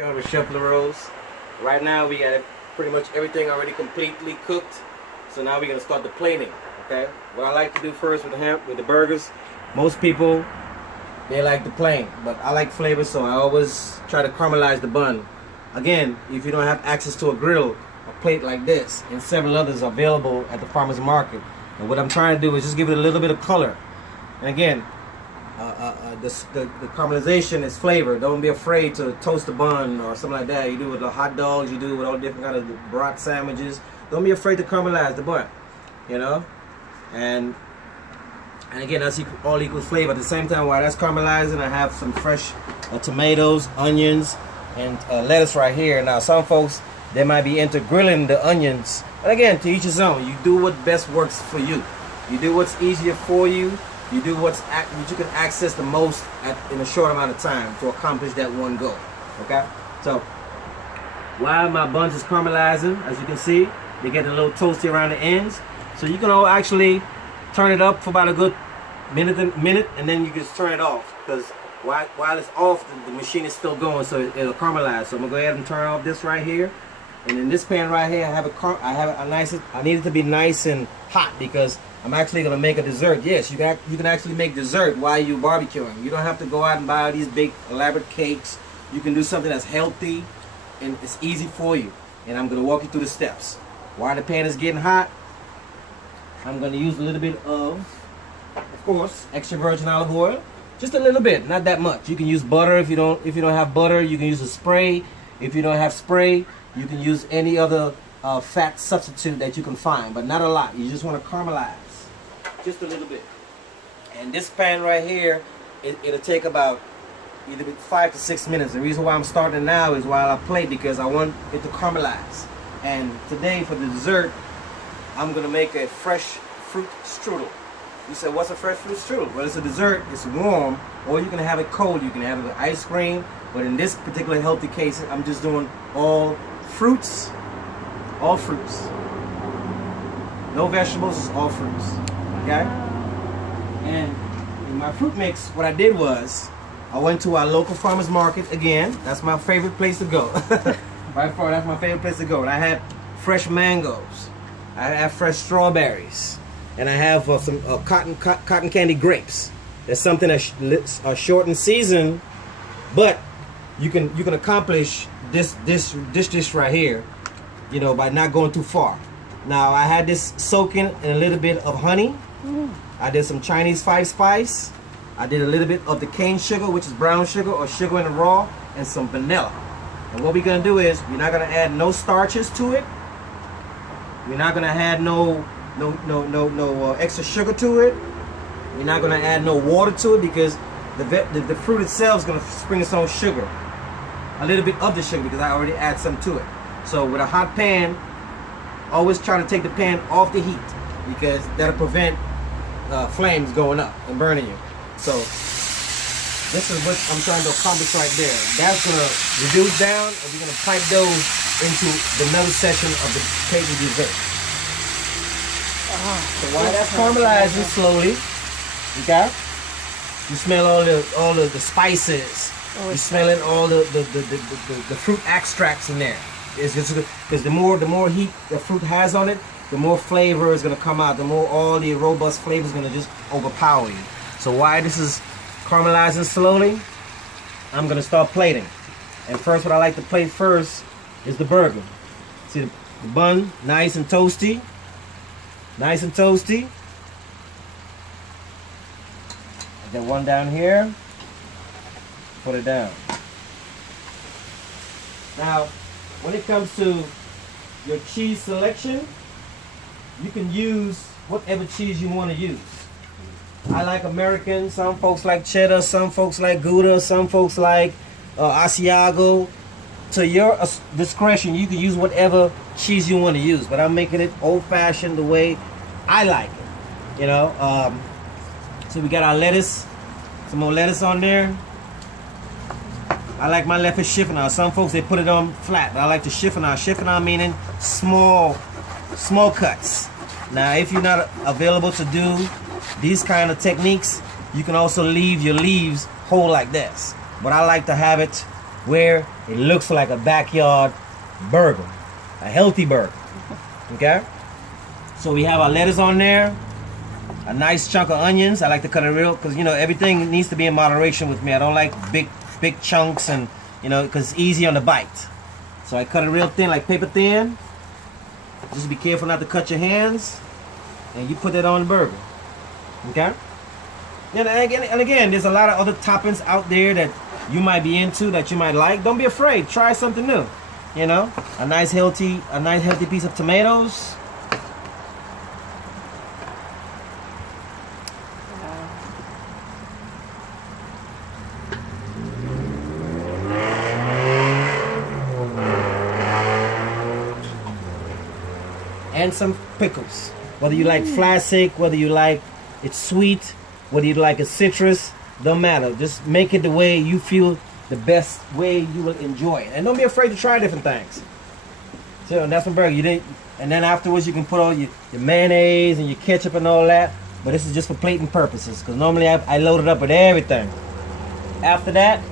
With Chef LaRose. Right now we got pretty much everything already completely cooked. So now we're gonna start the plating. Okay. What I like to do first with the burgers, most people they like the plain, but I like flavor, so I always try to caramelize the bun. Again, if you don't have access to a grill, a plate like this and several others are available at the farmer's market. And what I'm trying to do is just give it a little bit of color. And again, the caramelization is flavor. Don't be afraid to toast a bun or something like that. You do it with the hot dogs, you do it with all different kind of brat sandwiches. Don't be afraid to caramelize the bun, you know. And again, that's all equal flavor. At the same time, while that's caramelizing, I have some fresh tomatoes, onions, and lettuce right here. Now, some folks, they might be into grilling the onions. But again, to each his own. You do what best works for you. You do what's easier for you. You do what you can access the most in a short amount of time to accomplish that one goal. Okay? So, while my buns is caramelizing, as you can see, they get a little toasty around the ends. So you can all actually turn it up for about a good minute, and then you just turn it off. Because while it's off, the machine is still going, so it'll caramelize. So I'm gonna go ahead and turn off this right here. And in this pan right here, I need it to be nice and hot because I'm actually gonna make a dessert. Yes, you can actually make dessert while you're barbecuing. You don't have to go out and buy these big elaborate cakes. You can do something that's healthy and it's easy for you. And I'm gonna walk you through the steps. While the pan is getting hot, I'm gonna use a little bit of course, extra virgin olive oil. Just a little bit, not that much. You can use butter if you don't have butter. You can use a spray. If you don't have spray, you can use any other fat substitute that you can find, but not a lot. You just want to caramelize just a little bit. And this pan right here, it'll take about either 5 to 6 minutes. The reason why I'm starting now is while I plate because I want it to caramelize. And today for the dessert, I'm gonna make a fresh fruit strudel. You said, what's a fresh fruit strudel? Well, it's a dessert. It's warm, or you can have it cold. You can have it with ice cream. But in this particular healthy case, I'm just doing all fruits. All fruits. No vegetables, it's all fruits. Okay? And in my fruit mix, what I did was, I went to our local farmer's market again. That's my favorite place to go. By far, that's my favorite place to go. And I had fresh mangoes. I have fresh strawberries. And I have some cotton candy grapes. That's something that's short in season, but you can accomplish this dish right here, you know, by not going too far. Now I had this soaking in a little bit of honey. I did some Chinese 5-spice. I did a little bit of the cane sugar, which is brown sugar or sugar in the raw, and some vanilla. And what we're gonna do is we're not gonna add no starches to it. We're not gonna add no extra sugar to it. We're not gonna add no water to it because the fruit itself is gonna spring its own sugar. A little bit of the sugar because I already add some to it. So with a hot pan, always try to take the pan off the heat because that'll prevent flames going up and burning you. So this is what I'm trying to accomplish right there. That's gonna reduce down and we're gonna pipe those into another section of the cake dessert. So while that's caramelizing slowly, okay, you smell all the spices. You're smelling all the fruit extracts in there. It's just because the more heat the fruit has on it, the more flavor is gonna come out. The more all the robust flavor is gonna just overpower you. So while this is caramelizing slowly, I'm gonna start plating. And first, what I like to plate first is the burger. See the bun, nice and toasty. Nice and toasty. Get one down here. Put it down. Now, when it comes to your cheese selection, you can use whatever cheese you want to use. I like American. Some folks like cheddar. Some folks like Gouda. Some folks like Asiago. To your discretion, you can use whatever cheese you want to use. But I'm making it old-fashioned the way I like it. You know. So we got our lettuce. Some more lettuce on there. I like my lettuce chiffonade. Some folks, they put it on flat. But I like the chiffonade. Chiffonade meaning small cuts. Now, if you're not available to do these kind of techniques, you can also leave your leaves whole like this. But I like to have it where it looks like a backyard burger, a healthy burger. Okay? So we have our lettuce on there, a nice chunk of onions. I like to cut it real, because, you know, everything needs to be in moderation with me. I don't like big chunks, and, you know, because it's easy on the bite. So I cut it real thin, like paper thin. Just be careful not to cut your hands, and you put that on the burger. Okay? And again, there's a lot of other toppings out there that you might be into, that you might like. Don't be afraid. Try something new. You know, a nice healthy piece of tomatoes. And some pickles. Whether you like classic, whether you like it's sweet, whether you like a citrus, don't matter. Just make it the way you feel the best way you will enjoy it. And don't be afraid to try different things. So that's my burger. And then afterwards you can put all your mayonnaise and your ketchup and all that. But this is just for plating purposes, because normally I load it up with everything. After that,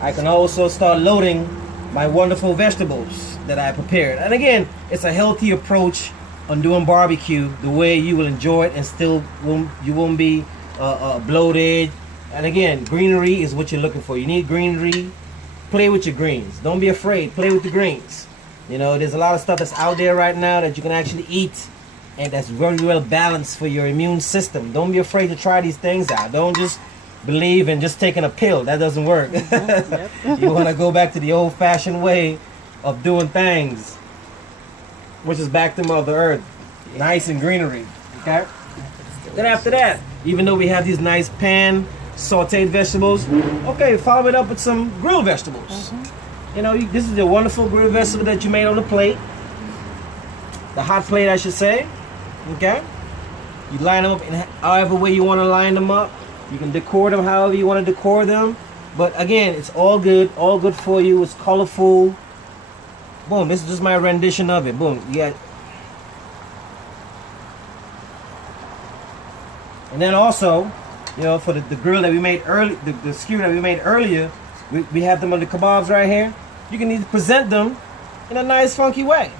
I can also start loading my wonderful vegetables that I prepared. And again, it's a healthy approach on doing barbecue the way you will enjoy it, and still you won't be bloated. And again, greenery is what you're looking for. You need greenery. Play with your greens. Don't be afraid. Play with the greens. You know, there's a lot of stuff that's out there right now that you can actually eat, and that's very well balanced for your immune system. Don't be afraid to try these things out. Don't just believe in just taking a pill. That doesn't work. You want to go back to the old-fashioned way of doing things, which is back to Mother Earth. Nice and greenery. Okay? Then after that, even though we have these nice pan sauteed vegetables, okay, follow it up with some grilled vegetables. You know, this is a wonderful grilled vegetable that you made on the plate. The hot plate, I should say. Okay? You line them up in however way you want to line them up. You can decor them however you want to decor them. But again, it's all good for you. It's colorful. Boom, this is just my rendition of it. Boom, you got. And then also, you know, for the grill that we made early, the skewer that we made earlier, we have them on the kebabs right here. You can either present them in a nice funky way.